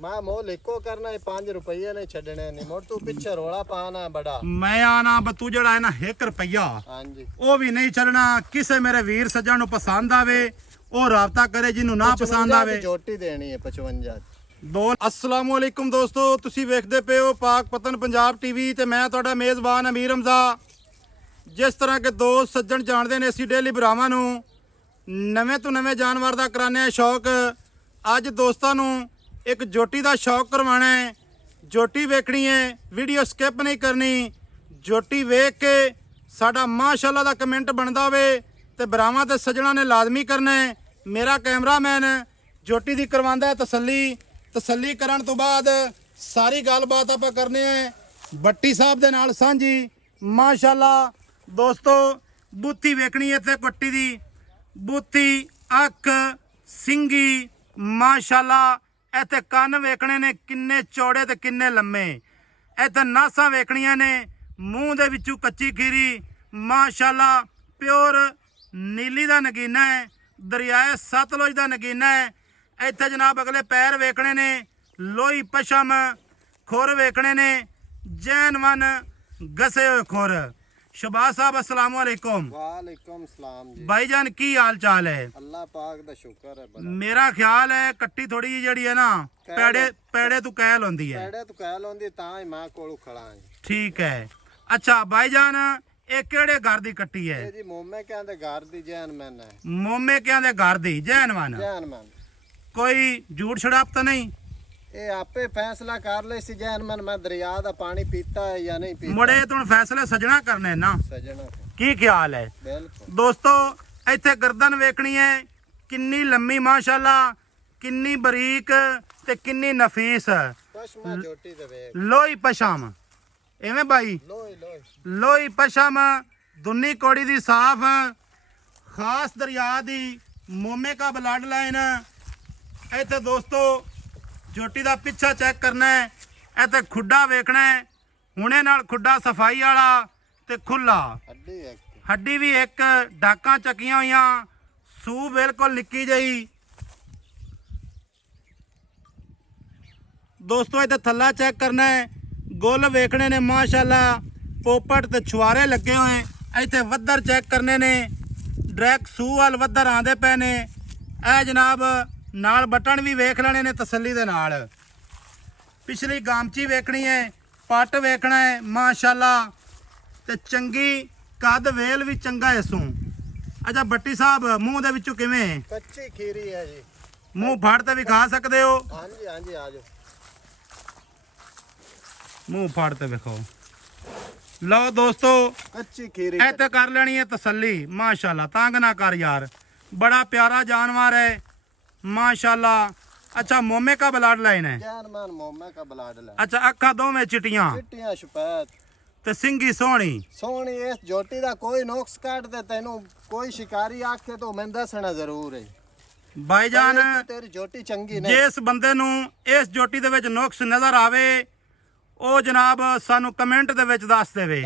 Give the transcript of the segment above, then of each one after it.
मैं मोल इको करना है 5 रुपये नहीं छड़ने नहीं मोड़ तू पीछे रोला पाना बड़ा मैं आना बतू जड़ा है ना 1 रुपया हाँ जी वो भी नहीं चलना किसे मेरे वीर सज्जन नु पसंद आवे ਉਹ ਰਾਬਤਾ ਕਰੇ ਜਿਹਨੂੰ ਨਾ ਪਸੰਦ ਆਵੇ ਝੋਟੀ ਦੇਣੀ ਹੈ 55 ਦੋ ਅਸਲਾਮੁ ਅਲੈਕੁਮ ਦੋਸਤੋ ਤੁਸੀਂ ਵੇਖਦੇ ਪਏ ਹੋ ਪਾਕ ਪਤਨ ਪੰਜਾਬ ਟੀਵੀ ਤੇ ਮੈਂ ਤੁਹਾਡਾ ਮੇਜ਼ਬਾਨ ਅਮੀਰ ਹਮਜ਼ਾ ਜਿਸ ਤਰ੍ਹਾਂ ਕਿ ਦੋਸਤ ਸੱਜਣ ਜਾਣਦੇ ਨੇ ਅਸੀਂ ਡੇਲੀ ਬਰਾਵਾਂ ਨੂੰ ਨਵੇਂ ਤੋਂ ਨਵੇਂ ਜਾਨਵਰ ਦਾ ਕਰਾਨੇ ਆ ਸ਼ੌਕ ਅੱਜ ਦੋਸਤਾਂ ਨੂੰ ਇੱਕ ਜੋਟੀ ਦਾ ਸ਼ੌਕ ਕਰਵਾਉਣਾ ਹੈ ਜੋਟੀ ਵੇਖਣੀ ਹੈ ਵੀਡੀਓ ਸਕਿਪ ਨਹੀਂ ਕਰਨੀ ਜੋਟੀ ਵੇਖ ਕੇ ਸਾਡਾ ਮਾਸ਼ਾਅੱਲਾ ਦਾ ਕਮੈਂਟ ਬਣਦਾ ਹੋਵੇ ਤੇ ਬਰਾਵਾਂ ਤੇ ਸੱਜਣਾ ਨੇ ਲਾਜ਼ਮੀ ਕਰਨਾ ਹੈ ਮੇਰਾ ਕੈਮਰਾਮੈਨ ਜੋਟੀ ਦੀ ਕਰਵਾਉਂਦਾ ਹੈ ਤਸੱਲੀ ਕਰਨ ਤੋਂ ਬਾਅਦ ਸਾਰੀ ਗੱਲਬਾਤ ਆਪਾਂ ਕਰਨੇ ਆ ਬੱਟੀ ਸਾਹਿਬ ਦੇ ਨਾਲ ਸਾਂਝੀ ਮਾਸ਼ਾਅੱਲਾ ਦੋਸਤੋ ਬੂਥੀ ਵੇਖਣੀ ਇੱਥੇ ਕੁੱਟੀ ਦੀ ਬੂਥੀ ਅੱਖ ਸਿੰਗੀ ਮਾਸ਼ਾਅੱਲਾ ਇੱਥੇ ਕੰਨ ਵੇਖਣੇ ਨੇ ਕਿੰਨੇ ਚੌੜੇ ਤੇ ਕਿੰਨੇ ਲੰਮੇ ਇੱਥੇ ਨਾਸਾਂ ਵੇਖਣੀਆਂ ਨੇ ਮੂੰਹ ਦੇ ਵਿੱਚੋਂ ਕੱਚੀ ਖੀਰੀ ਮਾਸ਼ਾਅੱਲਾ ਪਿਓਰ ਨੀਲੀ ਦਾ ਨਗੀਨਾ ਹੈ ਦਰਿਆਏ ਸਤਲੁਜ ਦਾ ਨਗੀਨਾ ਹੈ ਇੱਥੇ ਜਨਾਬ ਅਗਲੇ ਪੈਰ ਵੇਖਣੇ ਨੇ ਲੋਹੀ ਪਸ਼ਮ ਖੁਰ ਵੇਖਣੇ ਨੇ ਜੈਨਵਨ ਗਸੇ ਹੋਏ ਖੁਰ ਸ਼ਬਾਜ਼ ਸਾਹਿਬ अस्सलाम वालेकुम वालेकुम सलाम जी भाईजान की हाल चाल है अल्लाह पाक दा शुक्र है बड़ा मेरा ख्याल है कट्टी थोड़ी जी ਜਿਹੜੀ ਹੈ ਨਾ ਪੈੜੇ ਤੋਂ ਕਹਿਲ ਹੁੰਦੀ ਹੈ ਪੈੜੇ ਤੋਂ ਕਹਿਲ ਹੁੰਦੀ ਤਾਂ ਹੀ ਮੈਂ ਕੋਲੋਂ ਖੜਾ ਹਾਂ ਠੀਕ ਹੈ ਅੱਛਾ ਭਾਈਜਾਨ ਇਹ ਕਿਹੜੇ ਘਰ ਦੀ ਕੱਟੀ ਹੈ ਇਹ ਜੀ ਮੋਮੇ ਕਹਿੰਦੇ ਘਰ ਦੀ ਜੈਨਮਨ ਹੈ ਮੋਮੇ ਕਹਿੰਦੇ ਘਰ ਦੀ ਜੈਨਵਨ ਕੋਈ ਝੂਠ ਛੜਾਪ ਤਾਂ ਨਹੀਂ ਇਹ ਆਪੇ ਫੈਸਲਾ ਕਰ ਲੈ ਸੀ ਜੈਨਮਨ ਮੈਂ ਦਰਿਆ ਦਾ ਪਾਣੀ ਪੀਤਾ ਹੈ ਜਾਂ ਨਹੀਂ ਪੀਤਾ ਮੁੜੇ ਤੋਂ ਫੈਸਲੇ ਸਜਣਾ ਕਰਨੇ ਨਾ ਸਜਣਾ ਕੀ ਖਿਆਲ ਹੈ ਬਿਲਕੁਲ ਦੋਸਤੋ ਇੱਥੇ ਗਰਦਨ ਵੇਖਣੀ ਹੈ ਕਿੰਨੀ ਲੰਮੀ ਮਾਸ਼ਾਅੱਲਾ ਕਿੰਨੀ ਬਰੀਕ ਤੇ ਕਿੰਨੀ ਨਫੀਸ ਪਸ਼ਮਾ ਝੋਟੀ ਦੇ ਵੇਖ ਲੋਹੀ ਪਸ਼ਮ ਐਵੇਂ ਬਾਈ ਲੋਹੀ ਪਸ਼ਮ ਦੁੰਨੀ ਕੋੜੀ ਦੀ ਸਾਫ ਖਾਸ ਦਰਿਆ ਦੀ ਮੋਮੇ ਕਾ ਬਲੱਡ ਲਾਈਨ ਇੱਥੇ ਦੋਸਤੋ ਝੋਟੀ ਦਾ ਪਿੱਛਾ ਚੈੱਕ ਕਰਨਾ ਹੈ ਇੱਥੇ ਖੁੱਡਾ ਵੇਖਣਾ ਹੈ ਹੁਣੇ ਨਾਲ ਖੁੱਡਾ ਸਫਾਈ ਵਾਲਾ ਤੇ ਖੁੱਲਾ ਹੱਡੀ ਵੀ ਇੱਕ ਡਾਕਾਂ ਚੱਕੀਆਂ ਹੋਈਆਂ ਸੂ ਬਿਲਕੁਲ ਨਿੱਕੀ ਜਿਹੀ ਦੋਸਤੋ ਇੱਥੇ ਥੱਲਾ ਚੈੱਕ ਕਰਨਾ ਹੈ ਗੁੱਲ ਵੇਖਣੇ ਨੇ ਮਾਸ਼ਾਅੱਲਾ ਪੋਪਟ ਤੇ ਛੁਆਰੇ ਲੱਗੇ ਹੋਏ ਇੱਥੇ ਵੱਧਰ ਚੈੱਕ ਕਰਨੇ ਨੇ ਡਰੈਕ ਸੂ ਵਾਲ ਵੱਧਰ ਆਂਦੇ ਪਏ ਨੇ ਇਹ ਜਨਾਬ ਨਾਲ ਬਟਨ ਵੀ ਵੇਖ ਲੈਣੇ ਨੇ ਤਸੱਲੀ ਦੇ ਨਾਲ ਪਿਛਲੀ ਗਾਮਚੀ ਵੇਖਣੀ ਹੈ ਪੱਟ ਵੇਖਣਾ ਹੈ ਮਾਸ਼ਾਅੱਲਾ ਤੇ ਚੰਗੀ ਕੱਦ ਵੇਲ ਵੀ ਚੰਗਾ ਹੈ ਸੂ ਅੱਛਾ ਬੱਟੀ ਸਾਹਿਬ ਮੂੰਹ ਦੇ ਵਿੱਚੋਂ ਕਿਵੇਂ ਕੱਚੀ ਖੀਰੀ ਹੈ ਜੀ ਮੂੰਹ ਫੜ ਤੇ ਵੀ ਖਾ ਸਕਦੇ ਹੋ ਹਾਂਜੀ ਹਾਂਜੀ ਆ ਜਾਓ ਮੂੰਹ ਫੜ ਤੇ ਵੇਖੋ ਲਓ ਦੋਸਤੋ ਕੱਚੀ ਖੀਰੀ ਇਹ ਤੇ ਕਰ ਲੈਣੀ ਹੈ ਤਸੱਲੀ ਮਾਸ਼ਾਅੱਲਾ ਤੰਗ ਨਾ ਕਰ ਯਾਰ ਬੜਾ ਪਿਆਰਾ ਜਾਨਵਰ ਹੈ माशाल्लाह अच्छा मोमे का ब्लड लाइन है जानमान मोमे का ब्लड लाइन अच्छा अखा दोवें चिटियां सफेद ते सिंगी सोहनी सोहनी इस जोटी दा कोई नुक्स काट दे तेनू कोई शिकारी आखे तो मैं दसना जरूर है भाईजान तेरी जोटी चंगी नहीं जिस बंदे नू इस जोटी दे विच नुक्स नजर आवे ओ जनाब सानू कमेंट दे विच दस देवे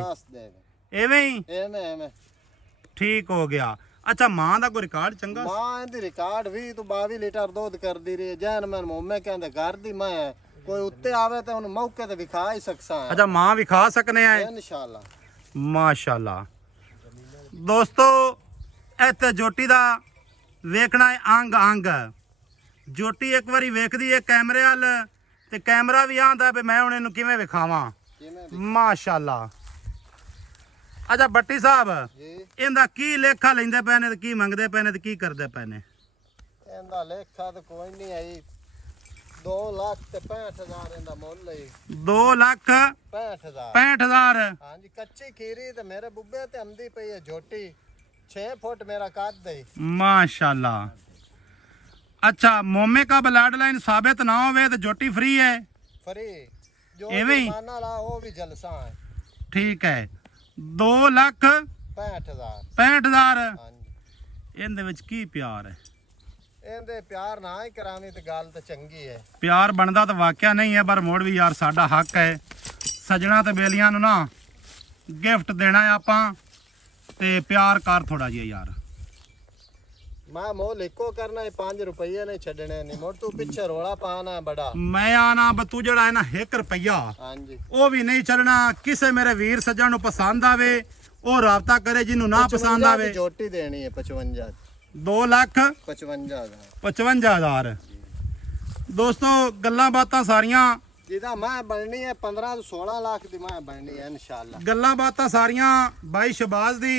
एवें ही एवें ठीक हो गया अच्छा मां दा कोई रिकॉर्ड चंगा मां दी रिकॉर्ड 20 तो 22 लीटर दूध करदी रही जैनमन मोमे कहंदे घर दी मां है कोई उत्ते आवे ते उन मौके ते विखा ही सकसा है अच्छा मां विखा सकने हैं इंशाल्लाह माशाल्लाह दोस्तों इत्थे जोटी दा वेखना है अंग अंग जोटी एक बारी वेखदी है कैमरे वाल ते कैमरा भी आंदा भी मैं हुण इहनूं किवें विखावां माशाल्लाह अच्छा ਬੱਟੀ ਸਾਹਿਬ ਇਹਦਾ ਕੀ ਲੇਖਾ ਲੈਂਦੇ ਪਏ ਨੇ ਤੇ ਕੀ ਮੰਗਦੇ ਪਏ ਨੇ ਤੇ ਕੀ ਕਰਦੇ ਪਏ ਨੇ ਇਹਦਾ ਲੇਖਾ ਤਾਂ ਕੋਈ ਨਹੀਂ ਆਈ 2,65,000 ਇਹਦਾ ਮੁੱਲ ਹੈ 2,65,000 ਹਾਂਜੀ ਕੱਚੀ ਖੀਰੀ ਤੇ ਮੇਰੇ ਬੁੱਬੇ ਤੇ ਆਂਦੀ ਪਈ ਹੈ ਝੋਟੀ 6 ਫੁੱਟ ਮੇਰਾ ਕੱਦ ਹੈ ਮਾਸ਼ਾਅੱਲਾ अच्छा मोमे का ब्लड लाइन साबित ना होवे तो जोटी फ्री है फ्री जो एवें ही वाला वो भी जलसा है ठीक है 2,65,000 ਇਹਦੇ ਵਿੱਚ ਕੀ ਪਿਆਰ ਹੈ ਇਹਦੇ ਪਿਆਰ ਨਾ ਹੀ ਕਰਾਵੀਂ ਤੇ ਗੱਲ ਤਾਂ ਚੰਗੀ ਹੈ ਪਿਆਰ ਬਣਦਾ ਤਾਂ ਵਾਕਿਆ ਨਹੀਂ ਹੈ ਪਰ ਮੋੜ ਵੀ ਯਾਰ ਸਾਡਾ ਹੱਕ ਹੈ ਸਜਣਾ ਤੇ ਬੇਲੀਆਂ ਨੂੰ ਨਾ ਗਿਫਟ ਦੇਣਾ ਹੈ ਆਪਾਂ ਤੇ ਪਿਆਰ ਕਰ ਥੋੜਾ ਜਿਹਾ ਯਾਰ ਮੈਂ ਮੋਹ ਲਿਖੋ ਕਰਨਾ 5 ਰੁਪਏ ਨੇ ਛੱਡਣੇ ਨਹੀਂ ਮੁੜ ਤੂੰ ਪਿੱਛੇ ਰੋਲਾ ਪਾਣਾ ਬੜਾ ਮੈਂ ਆਣਾ ਬਤੂ ਜਿਹੜਾ ਹੈ ਨਾ 1 ਰੁਪਈਆ ਹਾਂਜੀ ਉਹ ਵੀ ਨਹੀਂ ਚੱਲਣਾ। ਕਿਸੇ ਮੇਰੇ ਵੀਰ ਸੱਜਣ ਨੂੰ ਪਸੰਦ ਆਵੇ ਉਹ ਰਾਬਤਾ ਕਰੇ, ਜਿਹਨੂੰ ਨਾ ਪਸੰਦ ਆਵੇ। ਜੋਟੀ ਦੇਣੀ ਹੈ 55 2,55,000 55,000 ਦੋਸਤੋ ਗੱਲਾਂ ਬਾਤਾਂ ਸਾਰੀਆਂ ਜਿਹਦਾ ਮੈਂ ਬਣਨੀ ਹੈ 15 ਤੋਂ 16 ਲੱਖ ਦੀ ਮੈਂ ਬਣਨੀ ਹੈ ਇਨਸ਼ਾਅੱਲਾ। ਗੱਲਾਂ ਬਾਤਾਂ ਸਾਰੀਆਂ ਬਾਈ ਸ਼ਬਾਜ਼ ਦੀ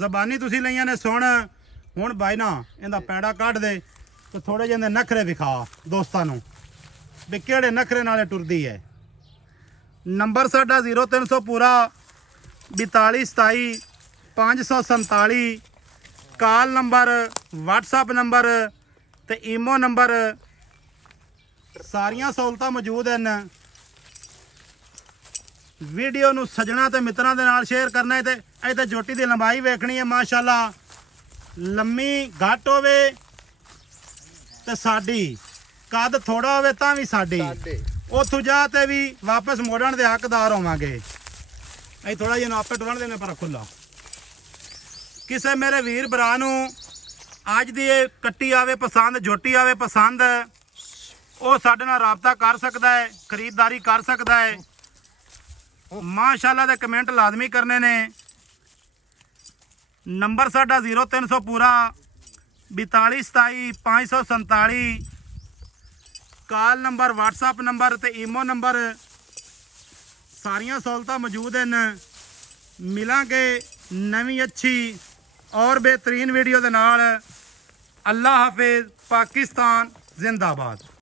ਜ਼ਬਾਨੀ ਤੁਸੀਂ ਲਈਆਂ ਨੇ। ਸੁਣ ਹੁਣ ਬਾਈ ਨਾ ਇਹਦਾ ਪੈੜਾ ਕੱਢ ਦੇ ਤੇ ਥੋੜੇ ਜਿਹੇ ਨਖਰੇ ਵਿਖਾ ਦੋਸਤਾਂ ਨੂੰ ਵੀ ਕਿਹੜੇ ਨਖਰੇ ਨਾਲੇ ਟੁਰਦੀ ਹੈ। ਨੰਬਰ ਸਾਡਾ 0300 ਪੂਰਾ 4227 547, ਕਾਲ ਨੰਬਰ, WhatsApp ਨੰਬਰ ਤੇ ਈਮੋ ਨੰਬਰ, ਸਾਰੀਆਂ ਸਹੂਲਤਾਂ ਮੌਜੂਦ ਹਨ। ਵੀਡੀਓ ਨੂੰ ਸੱਜਣਾ ਤੇ ਮਿੱਤਰਾਂ ਦੇ ਨਾਲ ਸ਼ੇਅਰ ਕਰਨਾ ਹੈ। ਤੇ ਇਹ ਤੇ ਜੋਟੀ ਦੀ ਲੰਬਾਈ ਵੇਖਣੀ ਹੈ, ਮਾਸ਼ਾਅੱਲਾ ਲੰਮੀ ਘੱਟ ਹੋਵੇ ਤੇ ਸਾਡੀ ਕੱਦ ਥੋੜਾ ਹੋਵੇ ਤਾਂ ਵੀ ਸਾਡੀ ਉੱਥੋਂ ਜਾ ਤੇ ਵੀ ਵਾਪਸ ਮੋੜਨ ਦੇ ਹੱਕਦਾਰ ਹੋਵਾਂਗੇ। ਅਸੀਂ ਥੋੜਾ ਜਿਹਾ ਆਪੇ ਟੁਰਨ ਦੇਣੇ ਪਰ ਖੁੱਲਾ। ਕਿਸੇ ਮੇਰੇ ਵੀਰ ਭਰਾ ਨੂੰ ਅੱਜ ਦੀ ਇਹ ਕੱਟੀ ਆਵੇ ਪਸੰਦ, ਜੋਟੀ ਆਵੇ ਪਸੰਦ, ਉਹ ਸਾਡੇ ਨਾਲ ਰਾਬਤਾ ਕਰ ਸਕਦਾ ਹੈ, ਖਰੀਦਦਾਰੀ ਕਰ ਸਕਦਾ ਹੈ। ਮਾਸ਼ਾਅੱਲਾ ਦੇ ਕਮੈਂਟ ਲਾਜ਼ਮੀ ਕਰਨੇ ਨੇ। ਨੰਬਰ ਸਾਡਾ 0300 ਪੂਰਾ 4227 547, ਕਾਲ ਨੰਬਰ, WhatsApp ਨੰਬਰ ਤੇ ਈਮੋ ਨੰਬਰ, ਸਾਰੀਆਂ ਸਹੂਲਤਾਂ ਮੌਜੂਦ ਹਨ। ਮਿਲਾਂਗੇ ਨਵੀਂ ਅੱਛੀ ਔਰ ਬਿਹਤਰੀਨ ਵੀਡੀਓ ਦੇ ਨਾਲ। ਅੱਲਾ ਹਾਫਿਜ਼। ਪਾਕਿਸਤਾਨ ਜ਼ਿੰਦਾਬਾਦ।